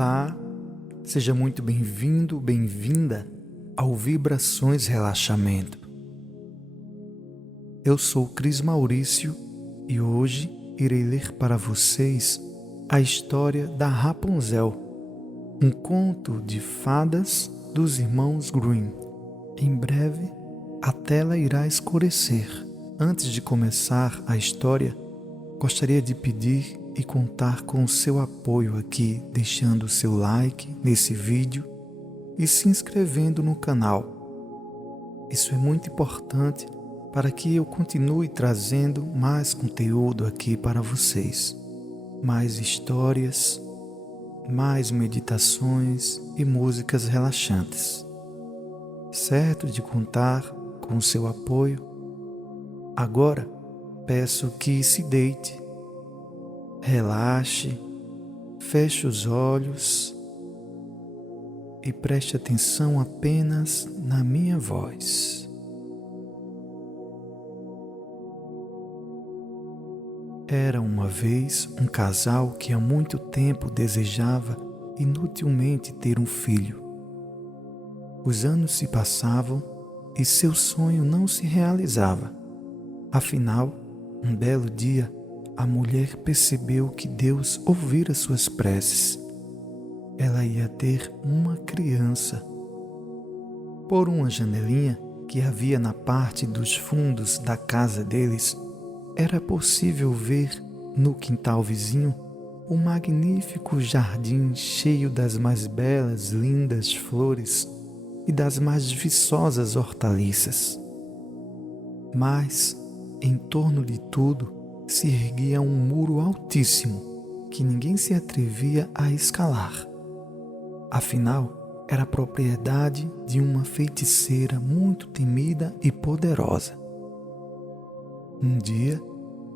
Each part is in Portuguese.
Olá, seja muito bem-vindo, bem-vinda ao Vibrações Relaxamento. Eu sou Cris Maurício e hoje irei ler para vocês a história da Rapunzel, um conto de fadas dos irmãos Grimm. Em breve, a tela irá escurecer. Antes de começar a história, gostaria de pedir e contar com o seu apoio aqui, deixando o seu like nesse vídeo e se inscrevendo no canal. Isso é muito importante para que eu continue trazendo mais conteúdo aqui para vocês. Mais histórias, mais meditações e músicas relaxantes. Certo de contar com o seu apoio? Agora, peço que se deite, relaxe, feche os olhos e preste atenção apenas na minha voz. Era uma vez um casal que há muito tempo desejava inutilmente ter um filho. Os anos se passavam e seu sonho não se realizava. Afinal, um belo dia, a mulher percebeu que Deus ouvira suas preces. Ela ia ter uma criança. Por uma janelinha que havia na parte dos fundos da casa deles, era possível ver no quintal vizinho um magnífico jardim cheio das mais belas, lindas flores e das mais viçosas hortaliças. Mas, em torno de tudo, se erguia um muro altíssimo que ninguém se atrevia a escalar. Afinal, era propriedade de uma feiticeira muito temida e poderosa. Um dia,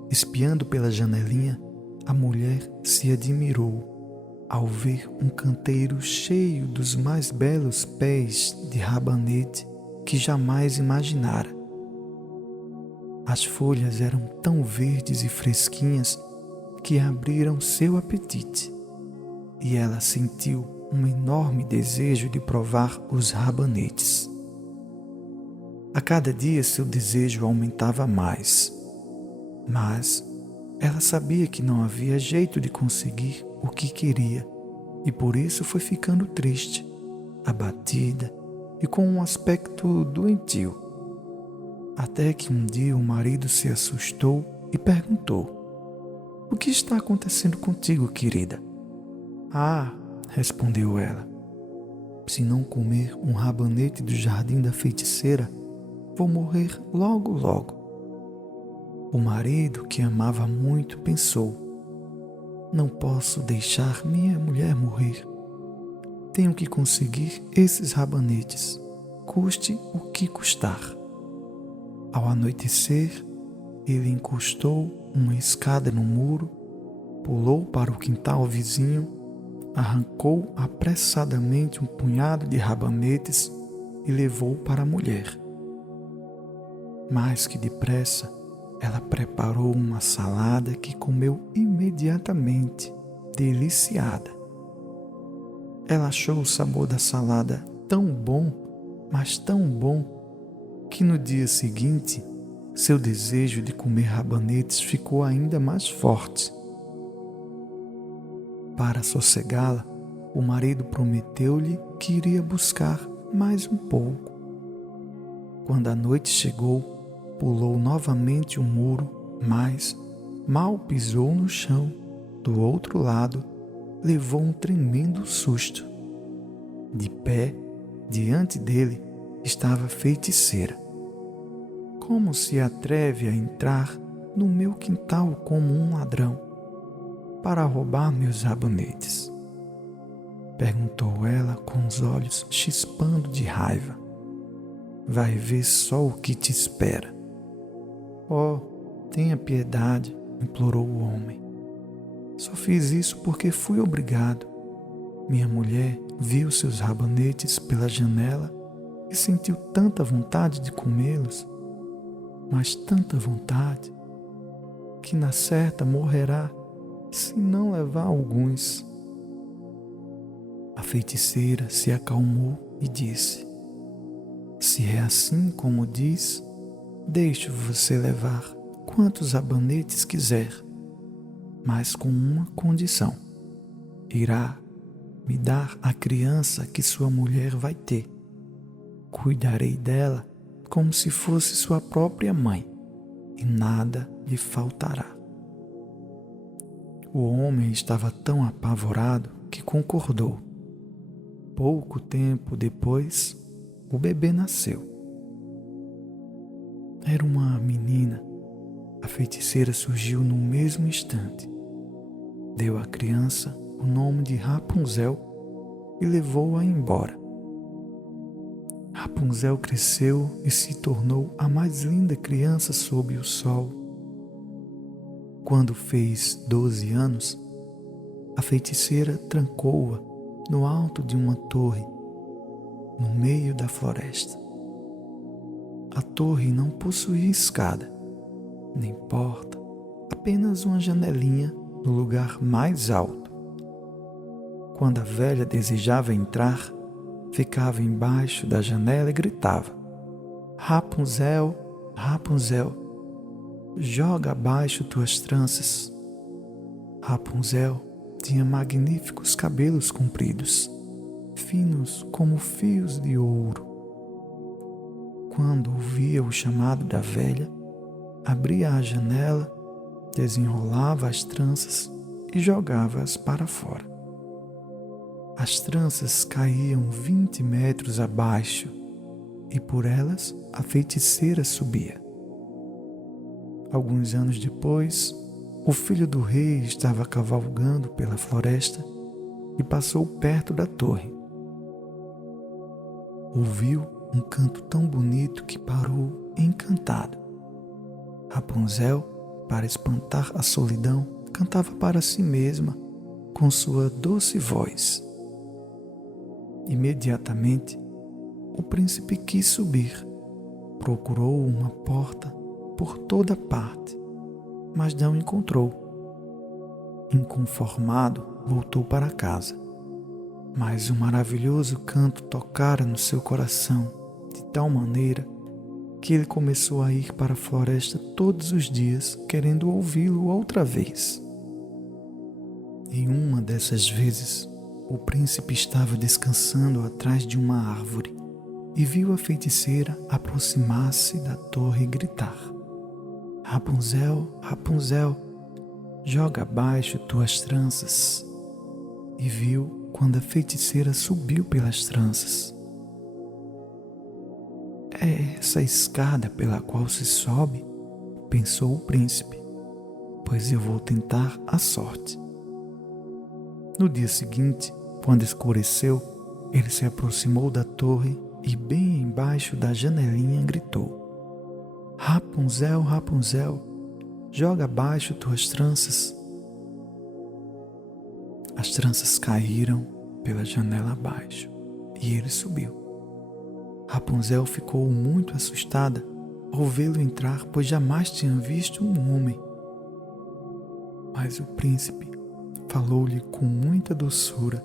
espiando pela janelinha, a mulher se admirou ao ver um canteiro cheio dos mais belos pés de rabanete que jamais imaginara. As folhas eram tão verdes e fresquinhas que abriram seu apetite, e ela sentiu um enorme desejo de provar os rabanetes. A cada dia seu desejo aumentava mais, mas ela sabia que não havia jeito de conseguir o que queria, e por isso foi ficando triste, abatida e com um aspecto doentio. Até que um dia o marido se assustou e perguntou: "O que está acontecendo contigo, querida?" "Ah", respondeu ela, "se não comer um rabanete do jardim da feiticeira, vou morrer logo logo." O marido, que amava muito, pensou: "Não posso deixar minha mulher morrer. Tenho que conseguir esses rabanetes, custe o que custar." Ao anoitecer, ele encostou uma escada no muro, pulou para o quintal vizinho, arrancou apressadamente um punhado de rabanetes e levou para a mulher. Mais que depressa, ela preparou uma salada que comeu imediatamente, deliciada. Ela achou o sabor da salada tão bom, mas tão bom, que no dia seguinte, seu desejo de comer rabanetes ficou ainda mais forte. Para sossegá-la, o marido prometeu-lhe que iria buscar mais um pouco. Quando a noite chegou, pulou novamente o muro, mas mal pisou no chão. Do outro lado, levou um tremendo susto. De pé, diante dele, estava a feiticeira. "Como se atreve a entrar no meu quintal como um ladrão para roubar meus rabanetes?" perguntou ela com os olhos chispando de raiva. "Vai ver só o que te espera." "Oh, tenha piedade", implorou o homem. "Só fiz isso porque fui obrigado. Minha mulher viu seus rabanetes pela janela e sentiu tanta vontade de comê-los, mas tanta vontade, que na certa morrerá se não levar alguns." A feiticeira se acalmou e disse: se é assim como diz, deixo você levar quantos abanetes quiser, mas com uma condição: irá me dar a criança que sua mulher vai ter. Cuidarei dela como se fosse sua própria mãe, e nada lhe faltará. O homem estava tão apavorado que concordou. Pouco tempo depois, o bebê nasceu. Era uma menina. A feiticeira surgiu no mesmo instante. Deu à criança o nome de Rapunzel e levou-a embora. Rapunzel cresceu e se tornou a mais linda criança sob o sol. Quando fez 12 anos, a feiticeira trancou-a no alto de uma torre, no meio da floresta. A torre não possuía escada, nem porta, apenas uma janelinha no lugar mais alto. Quando a velha desejava entrar, ficava embaixo da janela e gritava: Rapunzel, Rapunzel, joga abaixo tuas tranças. Rapunzel tinha magníficos cabelos compridos, finos como fios de ouro. Quando ouvia o chamado da velha, abria a janela, desenrolava as tranças e jogava-as para fora. As tranças caíam 20 metros abaixo e por elas a feiticeira subia. Alguns anos depois, o filho do rei estava cavalgando pela floresta e passou perto da torre. Ouviu um canto tão bonito que parou encantado. Rapunzel, para espantar a solidão, cantava para si mesma com sua doce voz. Imediatamente, o príncipe quis subir. Procurou uma porta por toda parte, mas não encontrou. Inconformado, voltou para casa. Mas um maravilhoso canto tocara no seu coração de tal maneira que ele começou a ir para a floresta todos os dias, querendo ouvi-lo outra vez. Em uma dessas vezes, o príncipe estava descansando atrás de uma árvore e viu a feiticeira aproximar-se da torre e gritar: Rapunzel, Rapunzel, joga abaixo tuas tranças. E viu quando a feiticeira subiu pelas tranças. É essa escada pela qual se sobe, pensou o príncipe, pois eu vou tentar a sorte. No dia seguinte, quando escureceu, ele se aproximou da torre e bem embaixo da janelinha gritou: Rapunzel, Rapunzel, joga abaixo tuas tranças. As tranças caíram pela janela abaixo e ele subiu. Rapunzel ficou muito assustada ao vê-lo entrar, pois jamais tinha visto um homem. Mas o príncipe falou-lhe com muita doçura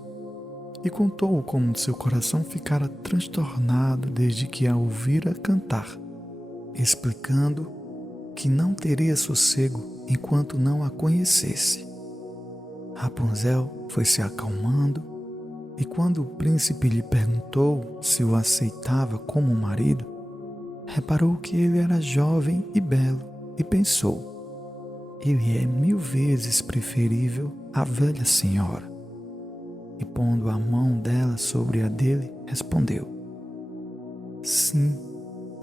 e contou como seu coração ficara transtornado desde que a ouvira cantar, explicando que não teria sossego enquanto não a conhecesse. Rapunzel foi se acalmando e quando o príncipe lhe perguntou se o aceitava como marido, reparou que ele era jovem e belo e pensou: ele é 1000 vezes preferível à velha senhora. E pondo a mão dela sobre a dele, respondeu: sim,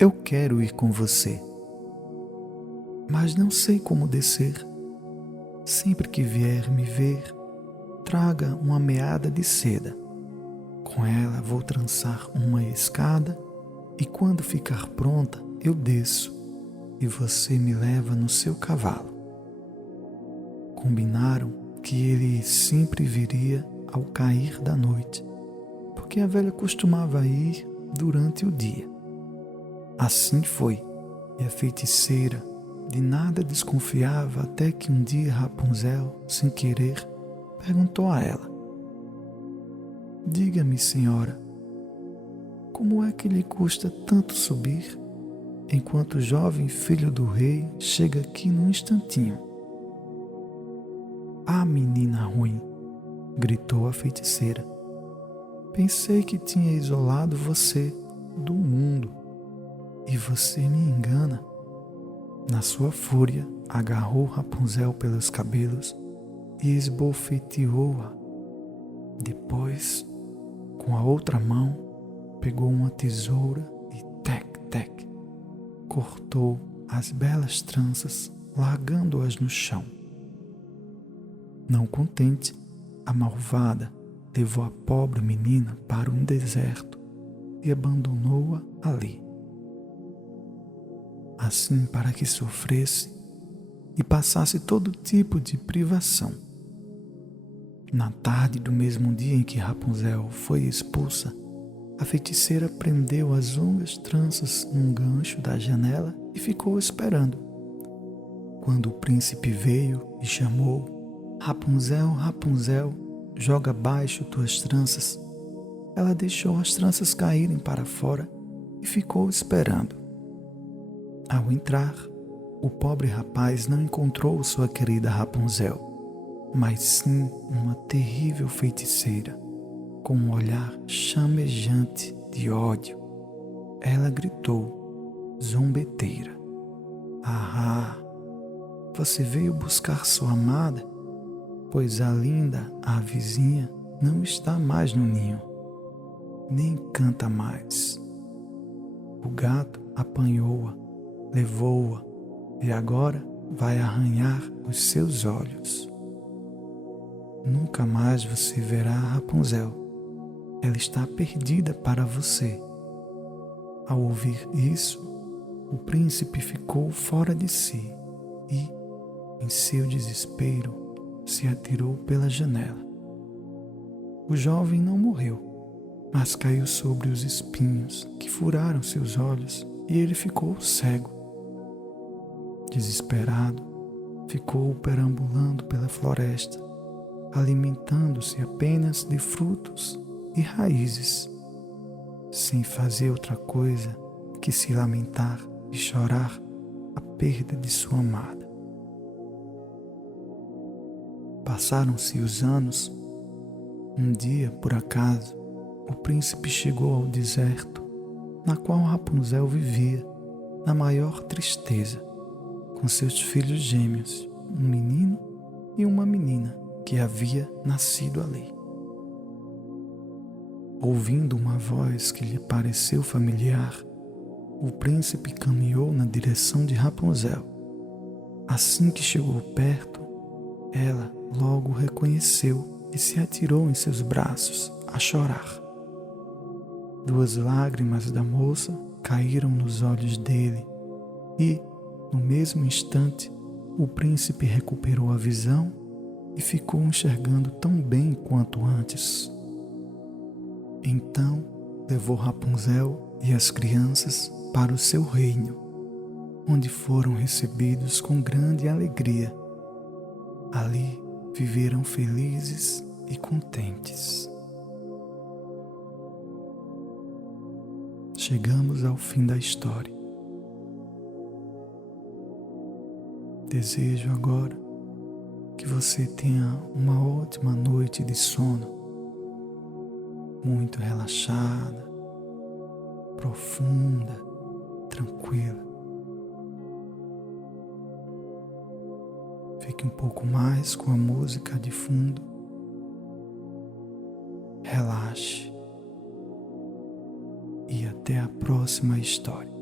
eu quero ir com você, mas não sei como descer. Sempre que vier me ver, traga uma meada de seda. Com ela vou trançar uma escada e quando ficar pronta eu desço e você me leva no seu cavalo. Combinaram que ele sempre viria ao cair da noite, porque a velha costumava ir durante o dia. Assim foi, e a feiticeira de nada desconfiava até que um dia Rapunzel, sem querer, perguntou a ela: Diga-me, senhora, como é que lhe custa tanto subir, enquanto o jovem filho do rei chega aqui num instantinho? Ah, menina ruim, gritou a feiticeira. Pensei que tinha isolado você do mundo e você me engana. Na sua fúria, agarrou Rapunzel pelos cabelos e esbofeteou-a. Depois, com a outra mão, pegou uma tesoura e tec-tec, cortou as belas tranças, largando-as no chão. Não contente, a malvada levou a pobre menina para um deserto e abandonou-a ali. Assim, para que sofresse e passasse todo tipo de privação. Na tarde do mesmo dia em que Rapunzel foi expulsa, a feiticeira prendeu as longas tranças num gancho da janela e ficou esperando. Quando o príncipe veio e chamou: Rapunzel, Rapunzel, joga abaixo tuas tranças, ela deixou as tranças caírem para fora e ficou esperando. Ao entrar, o pobre rapaz não encontrou sua querida Rapunzel, mas sim uma terrível feiticeira, com um olhar chamejante de ódio. Ela gritou, zombeteira: Ah, você veio buscar sua amada? Pois a linda, a vizinha, não está mais no ninho, nem canta mais. O gato apanhou-a, levou-a e agora vai arranhar os seus olhos. Nunca mais você verá a Rapunzel. Ela está perdida para você. Ao ouvir isso, o príncipe ficou fora de si e, em seu desespero, se atirou pela janela. O jovem não morreu, mas caiu sobre os espinhos que furaram seus olhos e ele ficou cego. Desesperado, ficou perambulando pela floresta, alimentando-se apenas de frutos e raízes, sem fazer outra coisa que se lamentar e chorar a perda de sua amada. Passaram-se os anos. Um dia, por acaso, o príncipe chegou ao deserto, na qual Rapunzel vivia, na maior tristeza, com seus filhos gêmeos, um menino e uma menina que havia nascido ali. Ouvindo uma voz que lhe pareceu familiar, o príncipe caminhou na direção de Rapunzel. Assim que chegou perto, ela logo o reconheceu e se atirou em seus braços a chorar. 2 lágrimas da moça caíram nos olhos dele e, no mesmo instante, o príncipe recuperou a visão e ficou enxergando tão bem quanto antes. Então, levou Rapunzel e as crianças para o seu reino, onde foram recebidos com grande alegria. Ali viveram felizes e contentes. Chegamos ao fim da história. Desejo agora que você tenha uma ótima noite de sono, muito relaxada, profunda, tranquila. Fique um pouco mais com a música de fundo. Relaxe e até a próxima história.